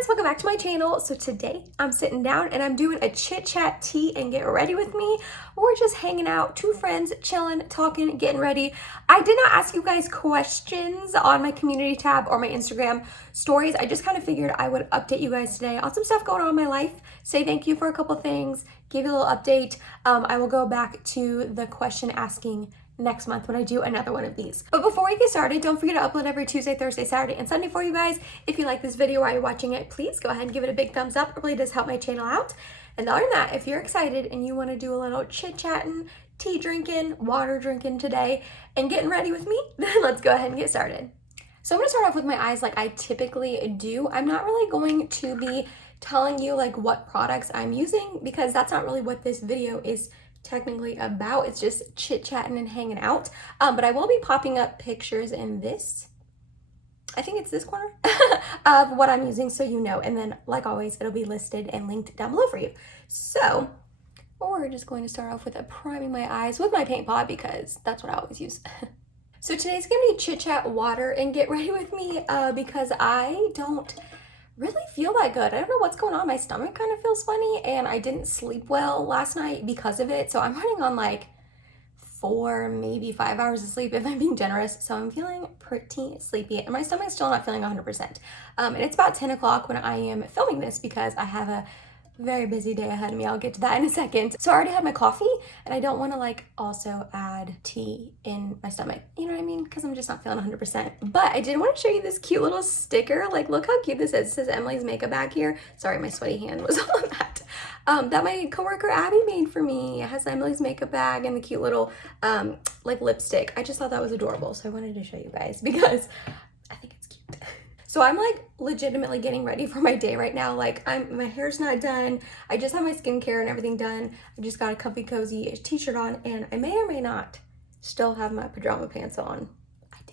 friends, welcome back to my channel. So today I'm sitting down and I'm doing a chit chat tea and get ready with me. We're just hanging out, two friends, chilling, talking, getting ready. I did not ask you guys questions on my community tab or my Instagram stories. I just kind of figured I would update you guys today on some stuff going on in my life, say thank you for a couple things, give you a little update. I will go back to the question asking next month when I do another one of these. But before we get started, don't forget to upload every Tuesday, Thursday, Saturday, and Sunday for you guys. If you like this video while you're watching it, please go ahead and give it a big thumbs up. It really does help my channel out. And other than that, if you're excited and you want to do a little chit-chatting, tea drinking, water drinking today, and getting ready with me, then let's go ahead and get started. So I'm going to start off with my eyes like I typically do. I'm not really going to be telling you like what products I'm using because that's not really what this video is technically about. It's just chit-chatting and hanging out. But I will be popping up pictures in this, I think it's this corner, of what I'm using so you know. And then like always, it'll be listed and linked down below for you. So we're just going to start off with priming my eyes with my paint pot because that's what I always use. So today's gonna be chit chat water and get ready with me because I don't really feel that good. I don't know what's going on. My stomach kind of feels funny and I didn't sleep well last night because of it. So I'm running on like 4, maybe 5 hours of sleep if I'm being generous. So I'm feeling pretty sleepy and my stomach's still not feeling 100%. And it's about 10 o'clock when I am filming this because I have a very busy day ahead of me. I'll get to that in a second. So I already had my coffee and I don't want to like also add tea in my stomach. You know what I mean? Because I'm just not feeling 100%. But I did want to show you this cute little sticker. Like look how cute this is. It says Emily's makeup bag here. Sorry, my sweaty hand was on that. That my coworker Abby made for me. It has Emily's makeup bag and the cute little like lipstick. I just thought that was adorable. So I wanted to show you guys because I think it's cute. So I'm like legitimately getting ready for my day right now. Like my hair's not done. I just have my skincare and everything done. I just got a comfy cozy t-shirt on and I may or may not still have my pajama pants on. I do.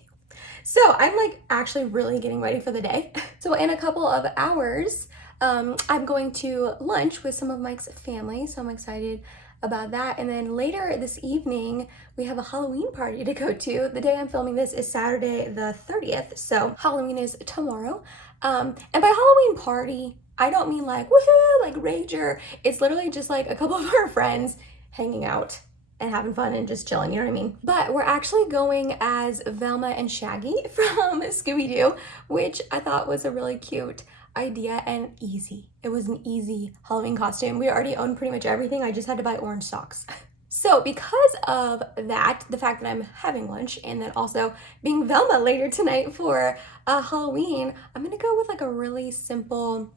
So I'm like actually really getting ready for the day. So in a couple of hours, I'm going to lunch with some of Mike's family. So I'm excited about that. And then later this evening, we have a Halloween party to go to. The day I'm filming this is Saturday the 30th. So Halloween is tomorrow. And by Halloween party, I don't mean like woohoo, like rager. It's literally just like a couple of our friends hanging out and having fun and just chilling, you know what I mean? But we're actually going as Velma and Shaggy from Scooby-Doo, which I thought was a really cute idea and easy. It was an easy Halloween costume. We already own pretty much everything. I just had to buy orange socks. So because of that, the fact that I'm having lunch and then also being Velma later tonight for Halloween, I'm gonna go with like a really simple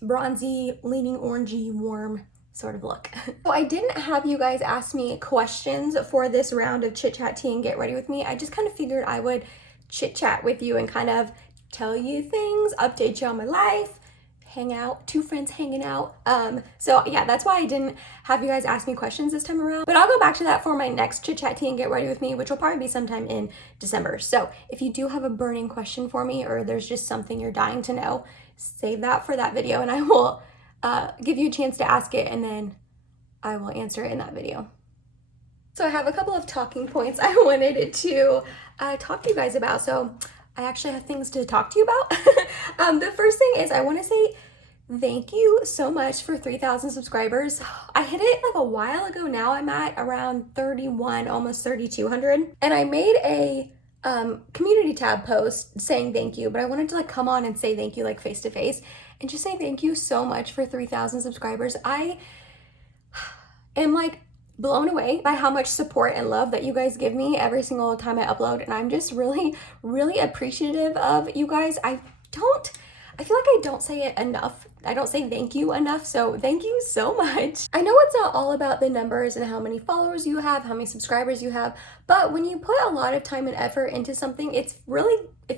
bronzy, leaning orangey, warm sort of look. So I didn't have you guys ask me questions for this round of chit chat tea and get ready with me. I just kind of figured I would chit chat with you and kind of tell you things, update you on my life, hang out, two friends hanging out. So yeah, that's why I didn't have you guys ask me questions this time around, but I'll go back to that for my next chit chat tea and get ready with me, which will probably be sometime in December. So if you do have a burning question for me or there's just something you're dying to know, save that for that video and I will give you a chance to ask it and then I will answer it in that video. So I have a couple of talking points I wanted to talk to you guys about. So I actually have things to talk to you about. The first thing is I want to say thank you so much for 3,000 subscribers. I hit it like a while ago now. I'm at around 31, almost 3,200. And I made a community tab post saying thank you, but I wanted to like come on and say thank you like face to face and just say thank you so much for 3,000 subscribers. I am like blown away by how much support and love that you guys give me every single time I upload. And I'm just really, really appreciative of you guys. I feel like I don't say it enough. I don't say thank you enough. So thank you so much. I know it's not all about the numbers and how many followers you have, how many subscribers you have, but when you put a lot of time and effort into something, it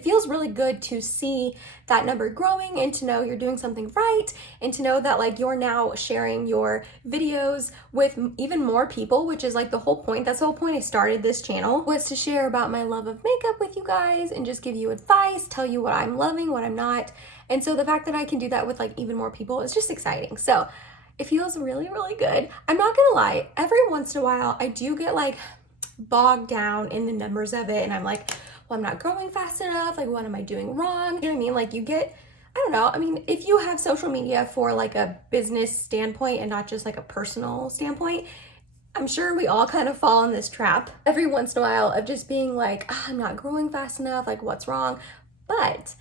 feels really good to see that number growing and to know you're doing something right and to know that like you're now sharing your videos with even more people, which is like the whole point. That's the whole point I started this channel, was to share about my love of makeup with you guys and just give you advice, tell you what I'm loving, what I'm not. And so the fact that I can do that with like even more people is just exciting. So it feels really, really good. I'm not gonna lie, every once in a while I do get like bogged down in the numbers of it and I'm like, well, I'm not growing fast enough. Like, what am I doing wrong? You know what I mean? Like I don't know. I mean, if you have social media for like a business standpoint and not just like a personal standpoint, I'm sure we all kind of fall in this trap every once in a while of just being like, "Ah, I'm not growing fast enough, like what's wrong?" But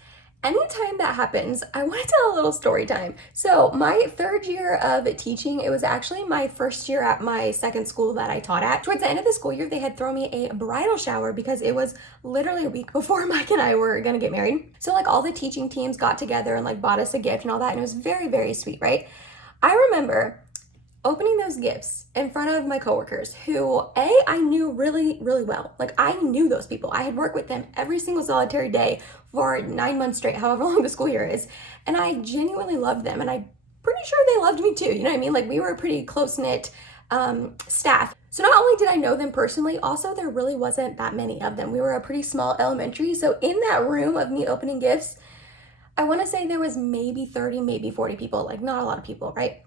anytime that happens, I want to tell a little story time. So my third year of teaching, it was actually my first year at my second school that I taught at. Towards the end of the school year, they had thrown me a bridal shower because it was literally a week before Mike and I were gonna get married. So like all the teaching teams got together and like bought us a gift and all that, and it was very, very sweet, right? I remember opening those gifts in front of my coworkers who, I knew really, really well. Like I knew those people. I had worked with them every single solitary day for 9 months straight, however long the school year is. And I genuinely loved them. And I'm pretty sure they loved me too. You know what I mean? Like we were a pretty close-knit staff. So not only did I know them personally, also there really wasn't that many of them. We were a pretty small elementary. So in that room of me opening gifts, I want to say there was maybe 30, maybe 40 people, like not a lot of people, right?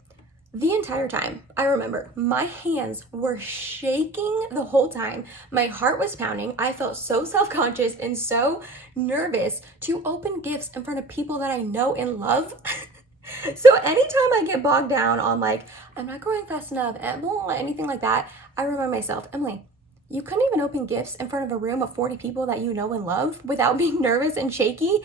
The entire time, I remember my hands were shaking the whole time. My heart was pounding. I felt so self-conscious and so nervous to open gifts in front of people that I know and love. So anytime I get bogged down on like, I'm not growing fast enough, anything like that, I remind myself, Emily, you couldn't even open gifts in front of a room of 40 people that you know and love without being nervous and shaky.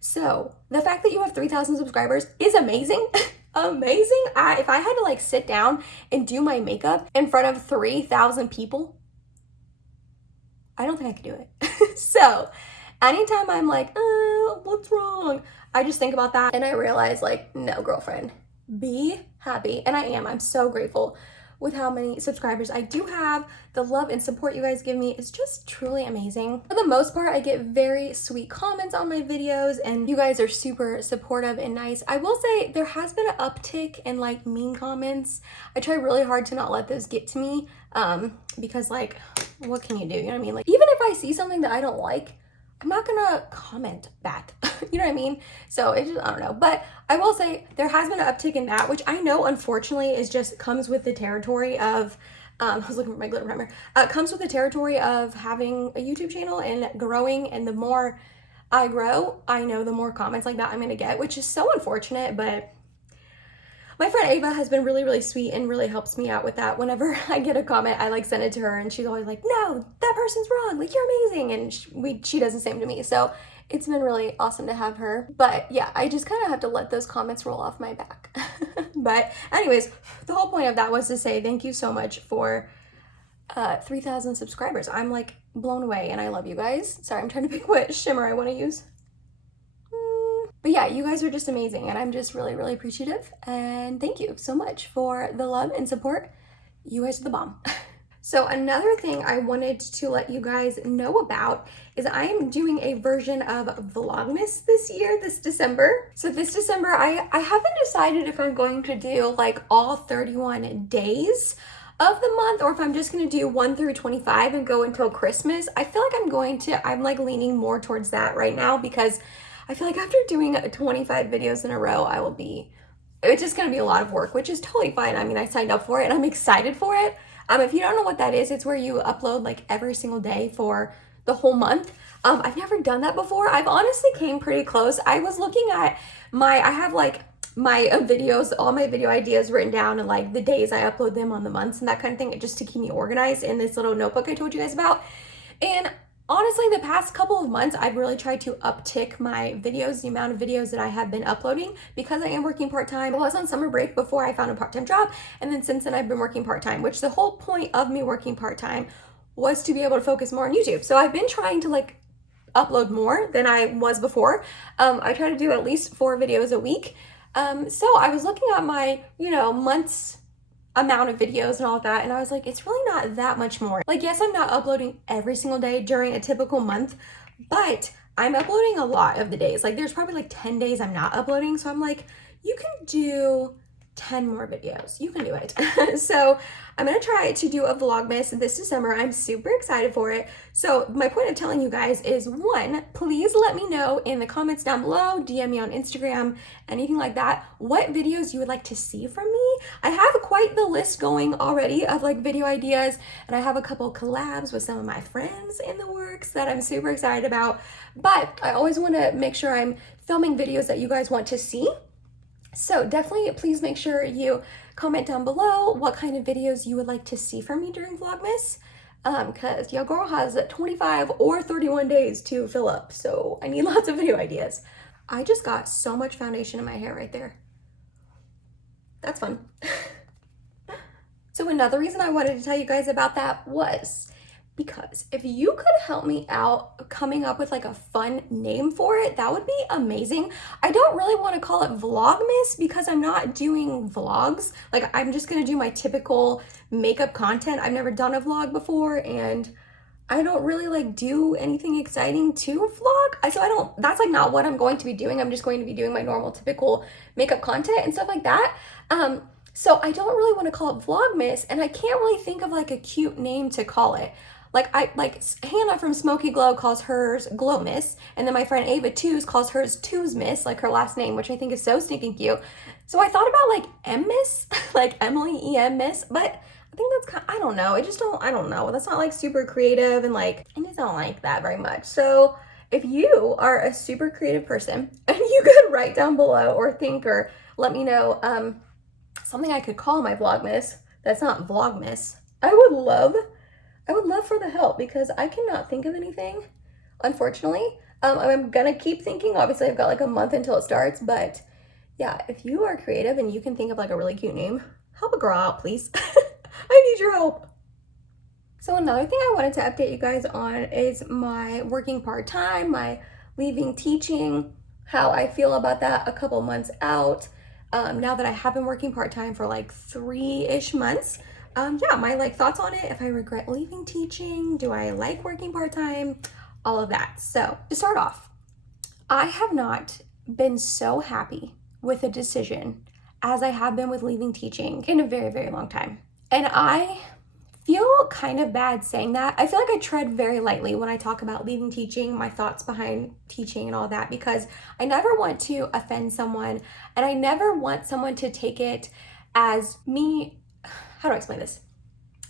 So the fact that you have 3,000 subscribers is amazing. Amazing. If I had to like sit down and do my makeup in front of 3,000 people, I don't think I could do it. So anytime I'm like, oh, what's wrong? I just think about that and I realize like, no, girlfriend, be happy. And I am. I'm so grateful with how many subscribers I do have. The love and support you guys give me is just truly amazing. For the most part, I get very sweet comments on my videos and you guys are super supportive and nice. I will say there has been an uptick in like mean comments. I try really hard to not let those get to me because like, what can you do? You know what I mean? Like even if I see something that I don't like, I'm not gonna comment that. You know what I mean? So it's just, I don't know. But I will say there has been an uptick in that, which I know unfortunately is just comes with the territory of, I was looking for my glitter primer, comes with the territory of having a YouTube channel and growing. And the more I grow, I know the more comments like that I'm gonna get, which is so unfortunate, but my friend Ava has been really, really sweet and really helps me out with that. Whenever I get a comment, I like send it to her and she's always like, no, that person's wrong. Like, you're amazing. And she does the same to me. So it's been really awesome to have her. But yeah, I just kind of have to let those comments roll off my back. But anyways, the whole point of that was to say thank you so much for 3,000 subscribers. I'm like blown away and I love you guys. Sorry, I'm trying to pick what shimmer I want to use. But yeah, you guys are just amazing and I'm just really, really appreciative. And thank you so much for the love and support. You guys are the bomb. So another thing I wanted to let you guys know about is I am doing a version of Vlogmas this year, this December. So this December, I haven't decided if I'm going to do like all 31 days of the month or if I'm just gonna do 1 through 25 and go until Christmas. I feel like I'm like leaning more towards that right now because I feel like after doing 25 videos in a row, it's just gonna be a lot of work, which is totally fine. I mean, I signed up for it and I'm excited for it. If you don't know what that is, it's where you upload like every single day for the whole month. I've never done that before. I've honestly came pretty close. I was looking at I have like my videos, all my video ideas written down and like the days I upload them on the months and that kind of thing, just to keep me organized in this little notebook I told you guys about. And honestly, the past couple of months, I've really tried to uptick my videos, the amount of videos that I have been uploading because I am working part-time. I was on summer break before I found a part-time job. And then since then I've been working part-time, which the whole point of me working part-time was to be able to focus more on YouTube. So I've been trying to like upload more than I was before. I try to do at least 4 videos a week. So I was looking at my, months amount of videos and all of that, and I was like, it's really not that much more. Like, yes, I'm not uploading every single day during a typical month, but I'm uploading a lot of the days. Like, there's probably like 10 days I'm not uploading, so I'm like, you can do 10 more videos. You can do it. So I'm gonna try to do a Vlogmas this December. I'm super excited for it. So my point of telling you guys is, one, please let me know in the comments down below, DM me on Instagram, anything like that, what videos you would like to see from me. I have quite the list going already of like video ideas, and I have a couple collabs with some of my friends in the works that I'm super excited about. But I always want to make sure I'm filming videos that you guys want to see. So definitely please make sure you comment down below what kind of videos you would like to see from me during Vlogmas, because your girl has 25 or 31 days to fill up, so I need lots of video ideas. I just got so much foundation in my hair right there. That's fun. So another reason I wanted to tell you guys about that was because if you could help me out coming up with like a fun name for it, that would be amazing. I don't really want to call it Vlogmas because I'm not doing vlogs. Like, I'm just gonna do my typical makeup content. I've never done a vlog before, and I don't really like do anything exciting to vlog. So that's like not what I'm going to be doing. I'm just going to be doing my normal typical makeup content and stuff like that. So I don't really want to call it Vlogmas, and I can't really think of like a cute name to call it. Like Hannah from Smoky Glow calls hers Glow Miss, and then my friend Ava Twos calls hers Twos Miss, like her last name, which I think is so stinking cute. So I thought about like M Miss, like Emily EM Miss, but I think that's kind of, I don't know. I don't know. That's not like super creative, and like, I just don't like that very much. So if you are a super creative person and you could write down below or think or let me know something I could call my Vlogmas that's not Vlogmas, I would love for the help, because I cannot think of anything, unfortunately. I'm gonna keep thinking. Obviously, I've got like a month until it starts, but yeah, if you are creative and you can think of like a really cute name, help a girl out, please. I need your help. So another thing I wanted to update you guys on is my working part-time, my leaving teaching, how I feel about that a couple months out. Now that I have been working part-time for like 3-ish months. Yeah, my like thoughts on it, if I regret leaving teaching, do I like working part-time, all of that. So to start off, I have not been so happy with a decision as I have been with leaving teaching in a very, very long time. And I feel kind of bad saying that. I feel like I tread very lightly when I talk about leaving teaching, my thoughts behind teaching and all that, because I never want to offend someone, and I never want someone to take it as me, how do I explain this?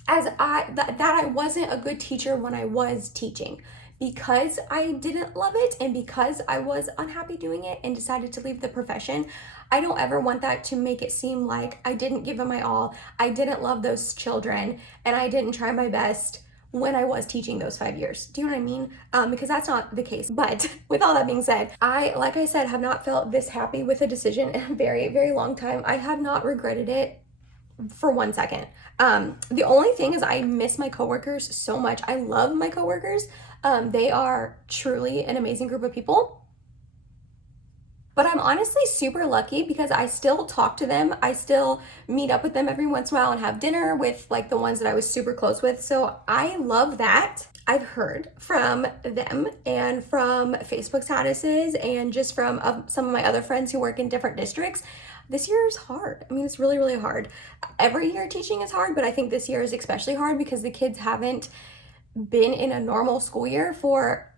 As that I wasn't a good teacher when I was teaching, because I didn't love it and because I was unhappy doing it and decided to leave the profession. I don't ever want that to make it seem like I didn't give it my all, I didn't love those children, and I didn't try my best when I was teaching those 5 years. Do you know what I mean? Because that's not the case. But with all that being said, like I said, have not felt this happy with a decision in a very, very long time. I have not regretted it for 1 second. The only thing is I miss my coworkers so much. I love my coworkers. They are truly an amazing group of people. But I'm honestly super lucky because I still talk to them. I still meet up with them every once in a while and have dinner with like the ones that I was super close with. So I love that. I've heard from them and from Facebook statuses and just from some of my other friends who work in different districts. This year is hard. I mean, it's really, really hard. Every year teaching is hard, but I think this year is especially hard because the kids haven't been in a normal school year for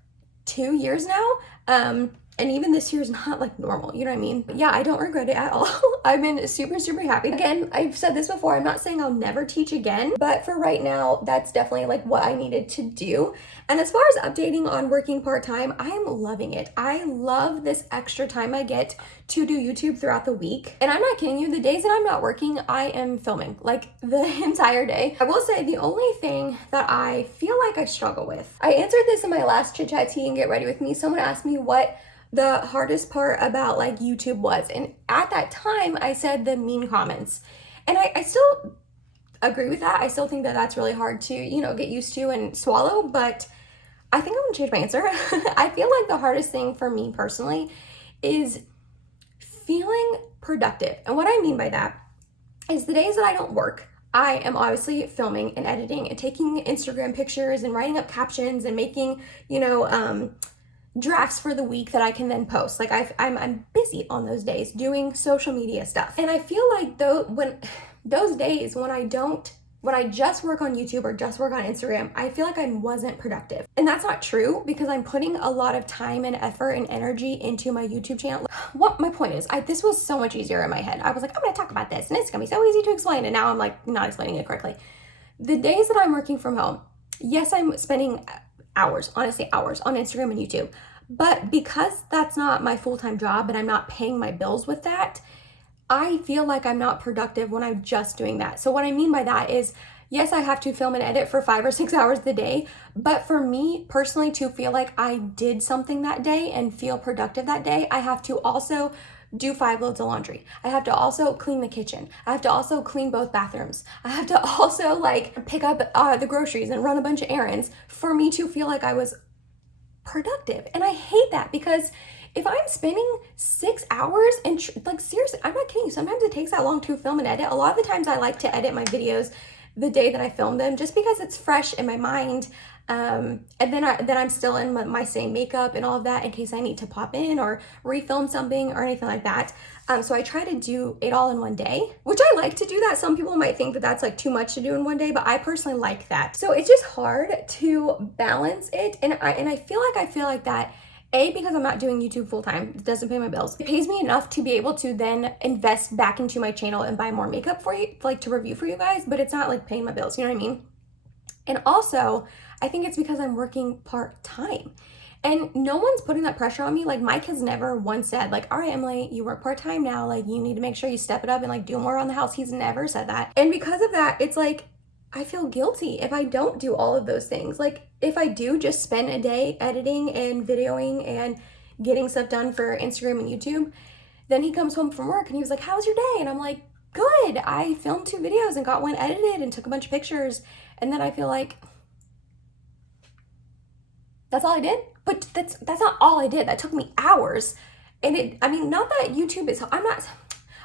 2 years now. And even this year is not like normal, you know what I mean? But yeah, I don't regret it at all. I've been super, super happy. Again, I've said this before, I'm not saying I'll never teach again, but for right now, that's definitely like what I needed to do. And as far as updating on working part-time, I am loving it. I love this extra time I get to do YouTube throughout the week. And I'm not kidding you, the days that I'm not working, I am filming like the entire day. I will say the only thing that I feel like I struggle with, I answered this in my last Chit Chat Tea and Get Ready With Me. Someone asked me what the hardest part about like YouTube was, and at that time I said the mean comments, and I still agree with that. I still think that that's really hard to, you know, get used to and swallow, but I think I'm gonna change my answer. I feel like the hardest thing for me personally is feeling productive, and what I mean by that is the days that I don't work, I am obviously filming and editing and taking Instagram pictures and writing up captions and making, you know, drafts for the week that I can then post. Like I'm busy on those days doing social media stuff. And I feel like those days when I just work on YouTube or just work on Instagram, I feel like I wasn't productive. And that's not true because I'm putting a lot of time and effort and energy into my YouTube channel. What my point is, this was so much easier in my head. I was like, I'm gonna talk about this and it's gonna be so easy to explain. And now I'm like not explaining it correctly. The days that I'm working from home, yes, I'm spending hours, honestly hours on Instagram and YouTube. But because that's not my full-time job and I'm not paying my bills with that, I feel like I'm not productive when I'm just doing that. So what I mean by that is, yes, I have to film and edit for 5 or 6 hours a day, but for me personally to feel like I did something that day and feel productive that day, I have to also do 5 loads of laundry. I have to also clean the kitchen. I have to also clean both bathrooms. I have to also like pick up the groceries and run a bunch of errands for me to feel like I was productive. And I hate that because if I'm spending 6 hours and like seriously, I'm not kidding you, sometimes it takes that long to film and edit. A lot of the times I like to edit my videos the day that I film them just because it's fresh in my mind. And then I'm still in my same makeup and all of that in case I need to pop in or refilm something or anything like that. So I try to do it all in one day, which I like to do that. Some people might think that that's like too much to do in one day, but I personally like that. So it's just hard to balance it. And I feel like that, because I'm not doing YouTube full time, it doesn't pay my bills. It pays me enough to be able to then invest back into my channel and buy more makeup for you, like to review for you guys, but it's not like paying my bills, you know what I mean? And also, I think it's because I'm working part-time. And no one's putting that pressure on me. Like Mike has never once said like, all right, Emily, you work part-time now. Like you need to make sure you step it up and like do more around the house. He's never said that. And because of that, it's like, I feel guilty if I don't do all of those things. Like if I do just spend a day editing and videoing and getting stuff done for Instagram and YouTube, then he comes home from work and he was like, how's your day? And I'm like, good. I filmed 2 videos and got one edited and took a bunch of pictures. And then I feel like, that's all I did? But that's not all I did. That took me hours. And not that YouTube is, I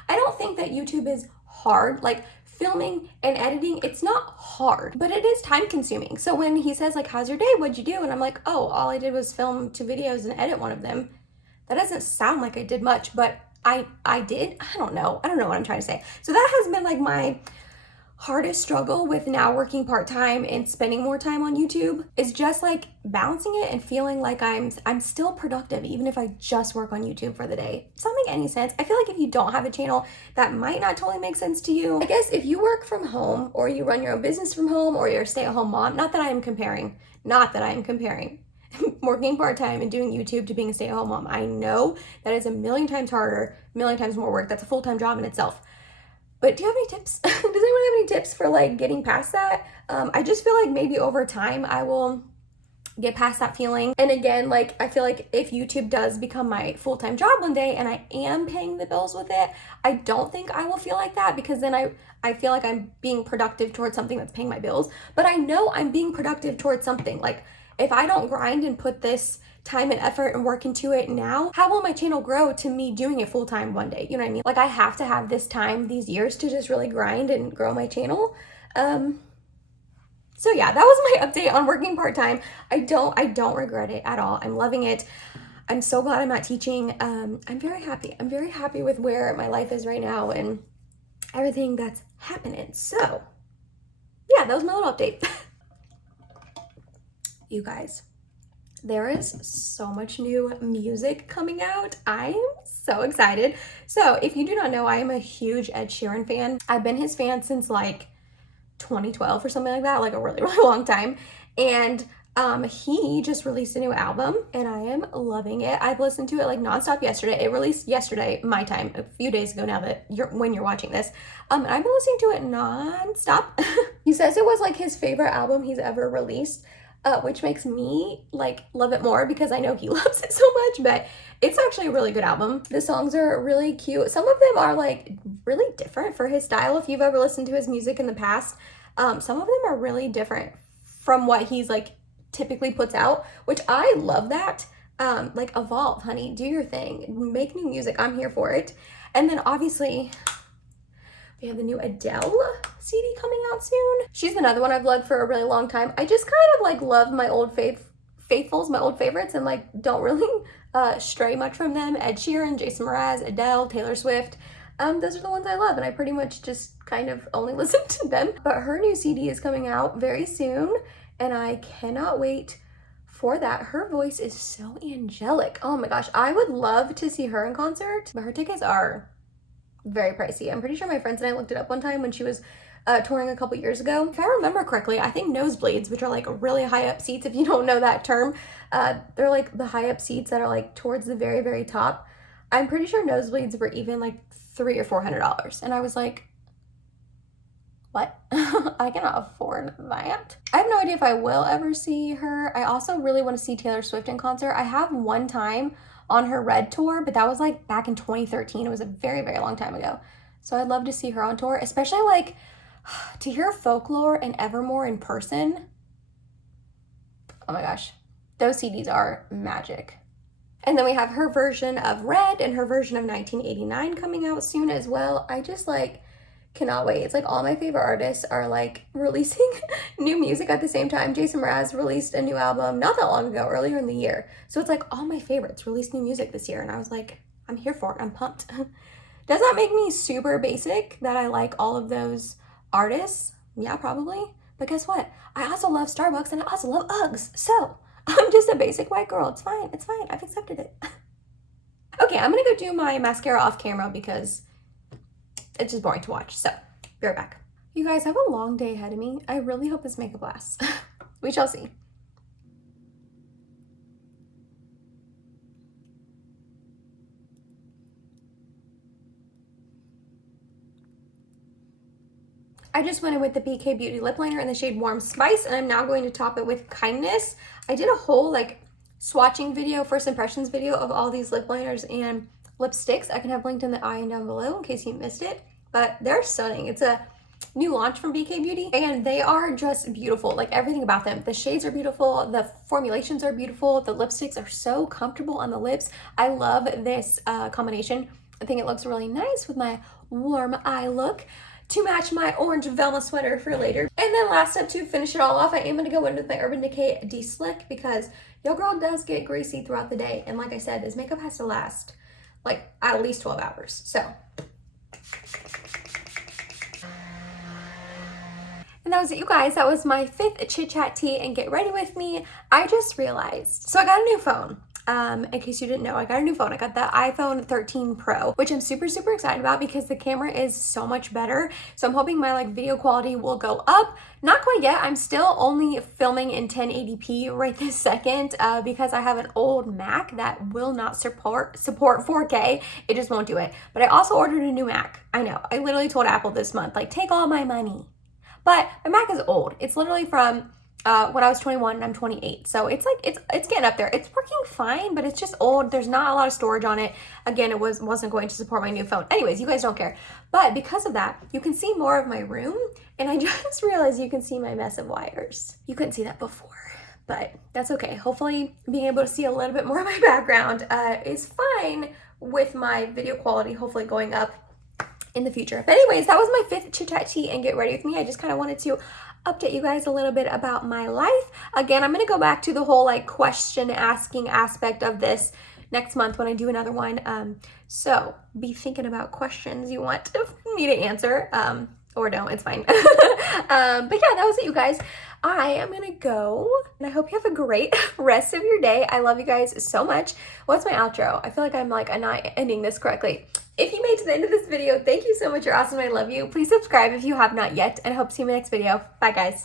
don't think that YouTube is hard. Like filming and editing, it's not hard, but it is time consuming. So when he says like, how's your day? What'd you do? And I'm like, oh, all I did was film 2 videos and edit one of them. That doesn't sound like I did much, but I did. I don't know what I'm trying to say. So that has been like my hardest struggle with now working part-time and spending more time on YouTube, is just like balancing it and feeling like I'm still productive even if I just work on YouTube for the day. Does that make any sense? I feel like if you don't have a channel, that might not totally make sense to you. I guess if you work from home or you run your own business from home or you're a stay-at-home mom, not that I am comparing working part-time and doing YouTube to being a stay-at-home mom. I know that is a million times harder, a million times more work. That's a full-time job in itself. But do you have any tips? Does anyone have any tips for like getting past that? I just feel like maybe over time I will get past that feeling. And again, like I feel like if YouTube does become my full-time job one day and I am paying the bills with it, I don't think I will feel like that, because then I feel like I'm being productive towards something that's paying my bills. But I know I'm being productive towards something. Like if I don't grind and put this time and effort and work into it now, how will my channel grow to me doing it full time one day? You know what I mean? Like I have to have this time, these years to just really grind and grow my channel. So yeah, that was my update on working part-time. I don't regret it at all. I'm loving it. I'm so glad I'm not teaching. I'm very happy. I'm very happy with where my life is right now and everything that's happening. So yeah, that was my little update. You guys, there is so much new music coming out. I'm so excited. So if you do not know, I am a huge Ed Sheeran fan. I've been his fan since like 2012 or something like that, like a really, really long time. And he just released a new album and I am loving it. I've listened to it like nonstop yesterday. It released yesterday, my time, a few days ago now that when you're watching this. And I've been listening to it nonstop. He says it was like his favorite album he's ever released. Which makes me like love it more because I know he loves it so much, but it's actually a really good album. The songs are really cute. Some of them are like really different for his style. If you've ever listened to his music in the past, some of them are really different from what he's like typically puts out, which I love that. Like evolve, honey, do your thing, make new music. I'm here for it. And then obviously we have the new Adele CD coming out soon. She's another one I've loved for a really long time. I just kind of like love my old faithfuls, my old favorites, and like don't really stray much from them. Ed Sheeran, Jason Mraz, Adele, Taylor Swift. Those are the ones I love, and I pretty much just kind of only listen to them. But her new CD is coming out very soon, and I cannot wait for that. Her voice is so angelic. Oh my gosh, I would love to see her in concert, but her tickets are very pricey. I'm pretty sure my friends and I looked it up one time when she was touring a couple years ago. If I remember correctly, I think nosebleeds, which are like really high up seats, if you don't know that term, they're like the high up seats that are like towards the very, very top. I'm pretty sure nosebleeds were even like $300 or $400. And I was like, what? I cannot afford that. I have no idea if I will ever see her. I also really want to see Taylor Swift in concert. I have one time on her Red tour, but that was like back in 2013. It was a very, very long time ago. So I'd love to see her on tour, especially like to hear Folklore and Evermore in person. Oh my gosh, those CDs are magic. And then we have her version of Red and her version of 1989 coming out soon as well. I just like cannot wait. It's like all my favorite artists are like releasing new music at the same time. Jason Mraz released a new album not that long ago, earlier in the year. So it's like all my favorites released new music this year. And I was like, I'm here for it. I'm pumped. Does that make me super basic that I like all of those artists? Yeah, probably. But guess what? I also love Starbucks and I also love Uggs. So I'm just a basic white girl. It's fine. It's fine. I've accepted it. Okay, I'm gonna go do my mascara off camera because it's just boring to watch. So, be right back. You guys, I have a long day ahead of me. I really hope this makeup lasts. We shall see. I just went in with the BK Beauty lip liner in the shade Warm Spice, and I'm now going to top it with Kindness. I did a whole like swatching video, first impressions video of all these lip liners and lipsticks. I can have linked in the eye and down below in case you missed it, but they're stunning. It's a new launch from BK Beauty and they are just beautiful. Like everything about them. The shades are beautiful, the formulations are beautiful, the lipsticks are so comfortable on the lips. I love this combination. I think it looks really nice with my warm eye look to match my orange Velma sweater for later. And then last up, to finish it all off, I am going to go in with my Urban Decay De-Slick because your girl does get greasy throughout the day. And like I said, this makeup has to last like at least 12 hours. So. And that was it, you guys. That was my 5th Chit Chat tea and get ready with me. I just realized, so I got a new phone. In case you didn't know, I got a new phone. I got the iPhone 13 Pro, which I'm super, super excited about because the camera is so much better. So I'm hoping my like video quality will go up. Not quite yet. I'm still only filming in 1080p right this second because I have an old Mac that will not support 4K. It just won't do it. But I also ordered a new Mac. I know. I literally told Apple this month, like, take all my money. But my Mac is old. It's literally from when I was 21 and I'm 28. So it's like, it's getting up there. It's working fine, but it's just old. There's not a lot of storage on it. Again, it wasn't going to support my new phone. Anyways, you guys don't care. But because of that, you can see more of my room. And I just realized you can see my mess of wires. You couldn't see that before, but that's okay. Hopefully being able to see a little bit more of my background is fine with my video quality, hopefully going up in the future. But anyways, that was my 5th Chit Chat tea and get ready with me. I just kind of wanted to update you guys a little bit about my life. Again, I'm going to go back to the whole like question asking aspect of this next month when I do another one. So be thinking about questions you want me to answer, or don't, it's fine. But yeah, that was it, you guys. I am gonna go and I hope you have a great rest of your day. I love you guys so much. What's my outro? I feel like I'm not ending this correctly. If you made it to the end of this video, thank you so much. You're awesome. I love you. Please subscribe if you have not yet, and I hope to see you in my next video. Bye, guys.